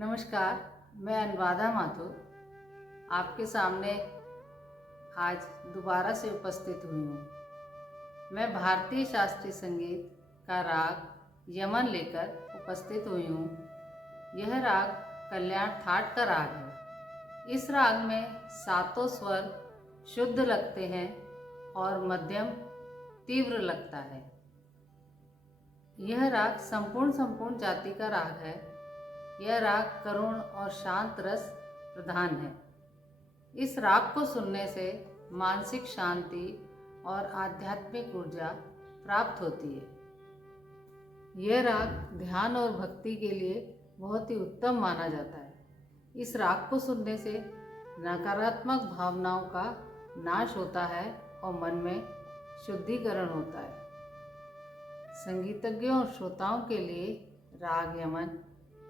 नमस्कार, मैं अनुराधा माथुर आपके सामने आज दोबारा से उपस्थित हुई हूँ। मैं भारतीय शास्त्रीय संगीत का राग यमन लेकर उपस्थित हुई हूँ। यह राग कल्याण थाट का राग है। इस राग में सातों स्वर शुद्ध लगते हैं और मध्यम तीव्र लगता है। यह राग संपूर्ण जाति का राग है। यह राग करुण और शांत रस प्रधान है। इस राग को सुनने से मानसिक शांति और आध्यात्मिक ऊर्जा प्राप्त होती है। यह राग ध्यान और भक्ति के लिए बहुत ही उत्तम माना जाता है। इस राग को सुनने से नकारात्मक भावनाओं का नाश होता है और मन में शुद्धिकरण होता है। संगीतज्ञों और श्रोताओं के लिए राग यमन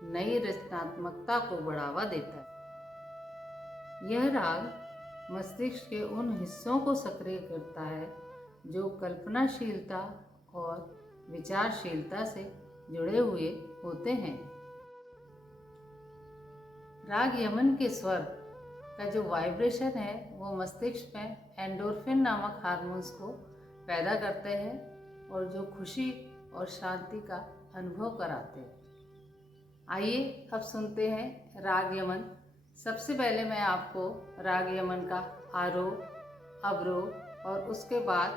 नई रचनात्मकता को बढ़ावा देता है। यह राग मस्तिष्क के उन हिस्सों को सक्रिय करता है जो कल्पनाशीलता और विचारशीलता से जुड़े हुए होते हैं। राग यमन के स्वर का जो वाइब्रेशन है वो मस्तिष्क में एंडोर्फिन नामक हार्मोन्स को पैदा करते हैं और जो खुशी और शांति का अनुभव कराते हैं। आइए अब सुनते हैं राग यमन। सबसे पहले मैं आपको राग यमन का आरोह, अवरोह और उसके बाद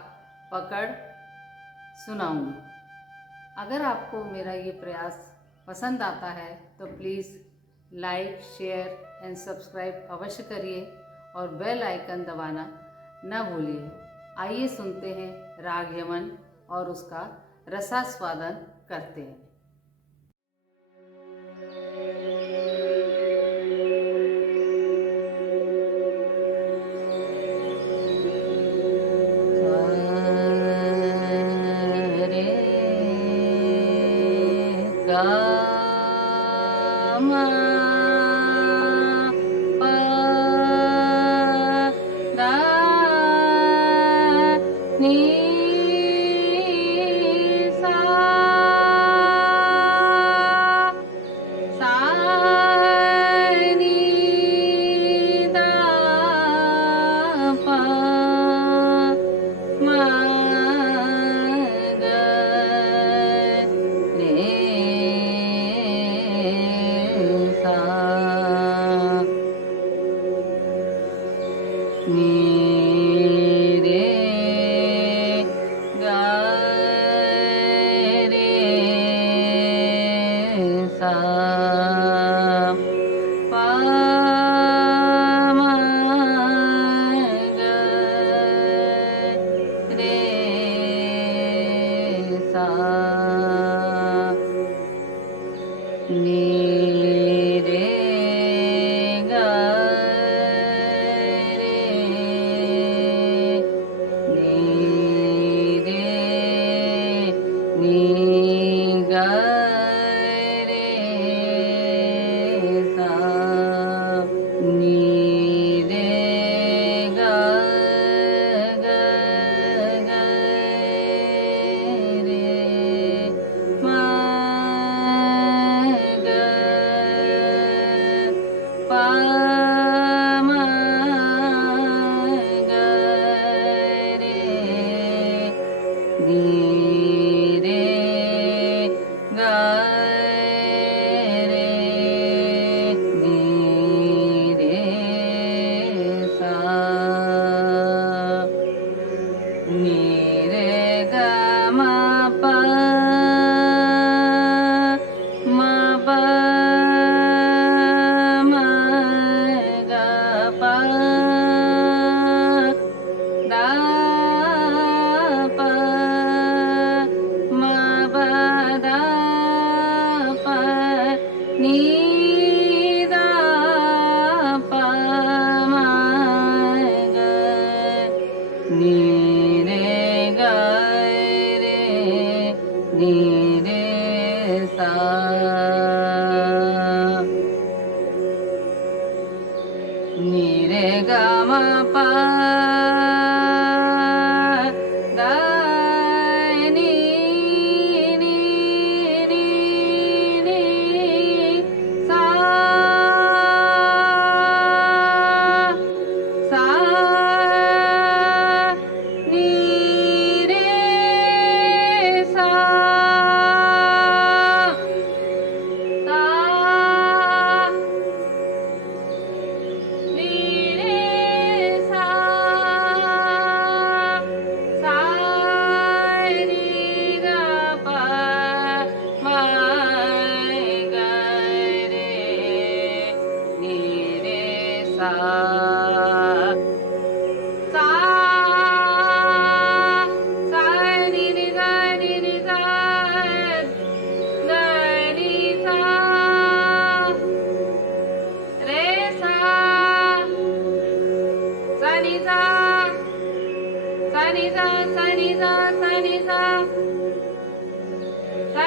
पकड़ सुनाऊंगी। अगर आपको मेरा ये प्रयास पसंद आता है तो please like, share and subscribe अवश्य करिए और बेल आइकन दबाना न भूलिए। आइए सुनते हैं राग यमन और उसका रसास्वादन करते हैं। सा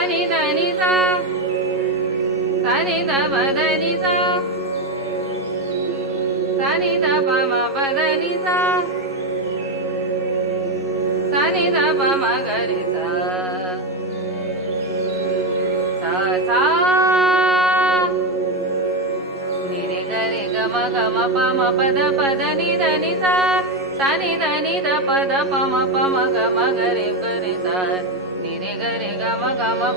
नि ध नि सा सा नि ध प ध नि सा सा नि ध प म प ध नि सा सा नि ध प म ग रे सा सा सा नि रे ग रे ग म प म प ध नि ध नि सा सा नि ध प ध प म ग रे सा नि रे ग रे ग म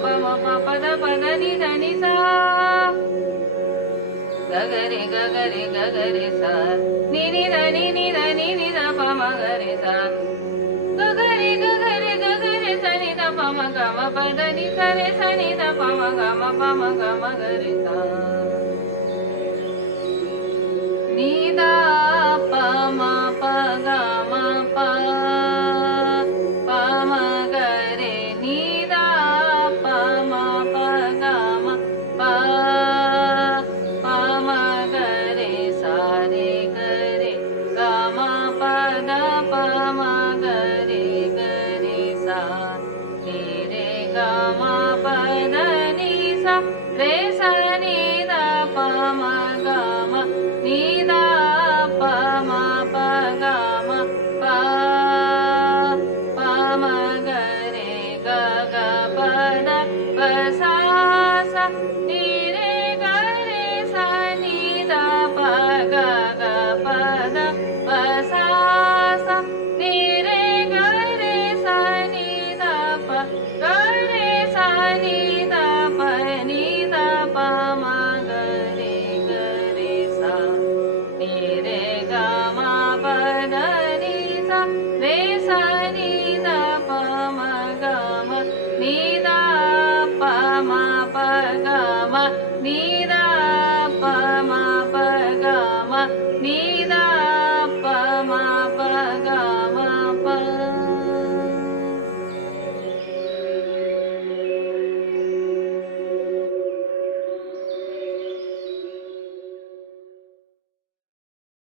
प म प ध नि ध नि सा ग रे ग रे ग रे सा नि नि ध नि ध नि ध प म ग रे सा ग रे ग रे सा नि ध प म प ध नि सा रे सा नि ध प म प म ग रे सा नि ध प म प ग म प प म ग रे नि ध प म प ग म प प म ग रे सा रे ग रे ग म प ध प म ग रे सा नि रे ग म प ध नि सा रे सा नि ध प म ग म नि ध प म प ग म प प म ग रे ग ग प ध प सा सा नि रे ग रे सा नि ध प ग ग प ध प सा सा नि रे ग रे सा नि ध प ग रे सा नि ध प नि ध प म ग रे सा नि रे ग म प ध नि सा रे सा नि ध प म ग म नि ध प म प ग म नि ध